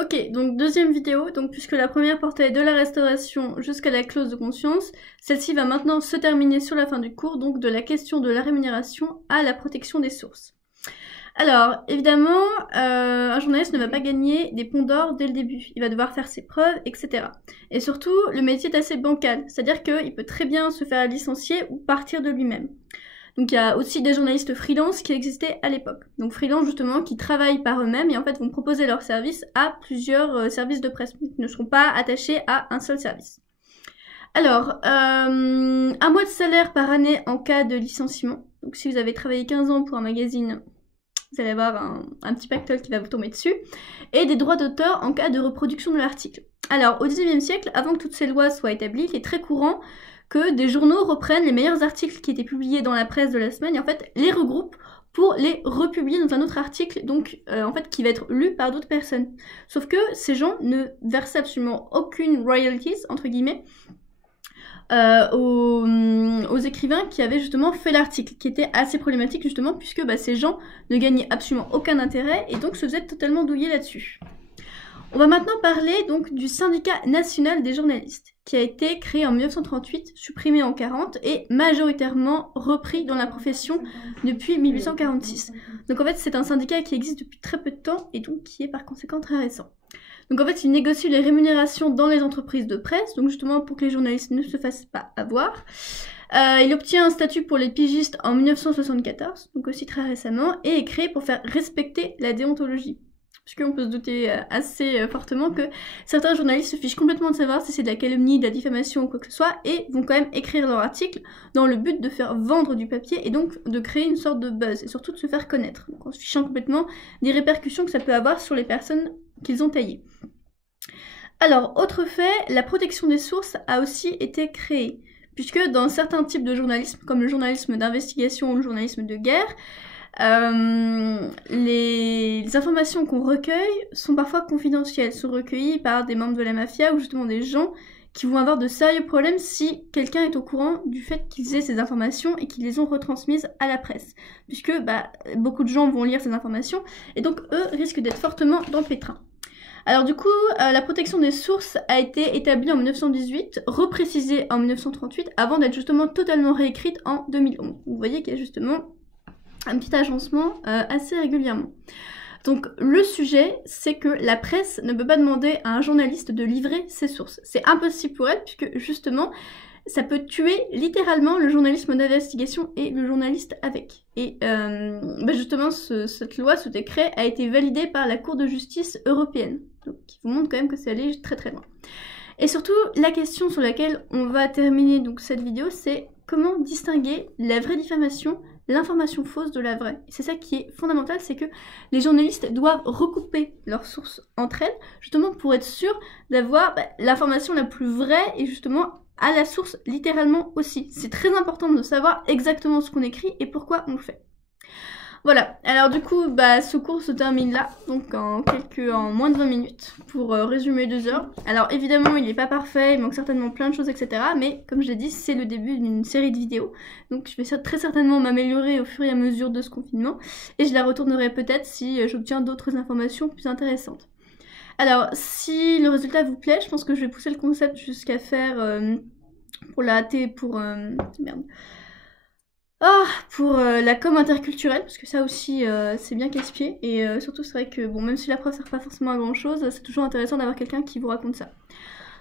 Ok, donc deuxième vidéo, donc puisque la première portait de la restauration jusqu'à la clause de conscience, celle-ci va maintenant se terminer sur la fin du cours, donc de la question de la rémunération à la protection des sources. Alors, évidemment, un journaliste ne va pas gagner des ponts d'or dès le début. Il va devoir faire ses preuves, etc. Et surtout, le métier est assez bancal, c'est-à-dire qu'il peut très bien se faire licencier ou partir de lui-même. Donc il y a aussi des journalistes freelance qui existaient à l'époque. Donc freelance justement qui travaillent par eux-mêmes et en fait vont proposer leurs services à plusieurs services de presse. Donc, ils ne seront pas attachés à un seul service. Alors, un mois de salaire par année en cas de licenciement. Donc si vous avez travaillé 15 ans pour un magazine, vous allez avoir un petit pactole qui va vous tomber dessus. Et des droits d'auteur en cas de reproduction de l'article. Alors, au XIXe siècle, avant que toutes ces lois soient établies, il est très courant que des journaux reprennent les meilleurs articles qui étaient publiés dans la presse de la semaine et en fait les regroupent pour les republier dans un autre article, donc en fait qui va être lu par d'autres personnes. Sauf que ces gens ne versent absolument aucune royalties, entre guillemets, aux écrivains qui avaient justement fait l'article, qui était assez problématique justement puisque ces gens ne gagnaient absolument aucun intérêt et donc se faisaient totalement douiller là-dessus. On va maintenant parler donc du syndicat national des journalistes, qui a été créé en 1938, supprimé en 40 et majoritairement repris dans la profession depuis 1846. Donc en fait c'est un syndicat qui existe depuis très peu de temps et donc qui est par conséquent très récent. Donc en fait il négocie les rémunérations dans les entreprises de presse, donc justement pour que les journalistes ne se fassent pas avoir. Il obtient un statut pour les pigistes en 1974, donc aussi très récemment, et est créé pour faire respecter la déontologie. Puisqu'on peut se douter assez fortement que certains journalistes se fichent complètement de savoir si c'est de la calomnie, de la diffamation ou quoi que ce soit, et vont quand même écrire leur article dans le but de faire vendre du papier et donc de créer une sorte de buzz, et surtout de se faire connaître, donc en se fichant complètement des répercussions que ça peut avoir sur les personnes qu'ils ont taillées. Alors, autre fait, la protection des sources a aussi été créée, puisque dans certains types de journalisme, comme le journalisme d'investigation ou le journalisme de guerre, les informations qu'on recueille sont parfois confidentielles, sont recueillies par des membres de la mafia ou justement des gens qui vont avoir de sérieux problèmes si quelqu'un est au courant du fait qu'ils aient ces informations et qu'ils les ont retransmises à la presse. Puisque beaucoup de gens vont lire ces informations et donc eux risquent d'être fortement dans le pétrin. Alors du coup, la protection des sources a été établie en 1918, reprécisée en 1938, avant d'être justement totalement réécrite en 2011. Vous voyez qu'il y a justement un petit agencement assez régulièrement. Donc le sujet, c'est que la presse ne peut pas demander à un journaliste de livrer ses sources. C'est impossible pour elle, puisque justement, ça peut tuer littéralement le journalisme d'investigation et le journaliste avec. Et justement, cette loi, ce décret, a été validé par la Cour de justice européenne. Donc qui vous montre quand même que c'est allé très très loin. Et surtout, la question sur laquelle on va terminer donc cette vidéo, c'est comment distinguer la vraie diffamation, l'information fausse de la vraie. C'est ça qui est fondamental, c'est que les journalistes doivent recouper leurs sources entre elles, justement pour être sûr d'avoir l'information la plus vraie et justement à la source littéralement aussi. C'est très important de savoir exactement ce qu'on écrit et pourquoi on le fait. Voilà, alors du coup, ce cours se termine là, donc en moins de 20 minutes, pour résumer 2 heures. Alors évidemment, il n'est pas parfait, il manque certainement plein de choses, etc. Mais comme je l'ai dit, c'est le début d'une série de vidéos. Donc je vais très certainement m'améliorer au fur et à mesure de ce confinement. Et je la retournerai peut-être si j'obtiens d'autres informations plus intéressantes. Alors, si le résultat vous plaît, je pense que je vais pousser le concept jusqu'à faire pour la la com interculturelle, parce que ça aussi c'est bien casse-pied, et surtout c'est vrai que même si la preuve sert pas forcément à grand chose, c'est toujours intéressant d'avoir quelqu'un qui vous raconte ça.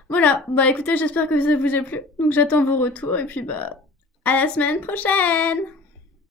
Voilà, écoutez, j'espère que ça vous a plu, donc j'attends vos retours, et puis à la semaine prochaine!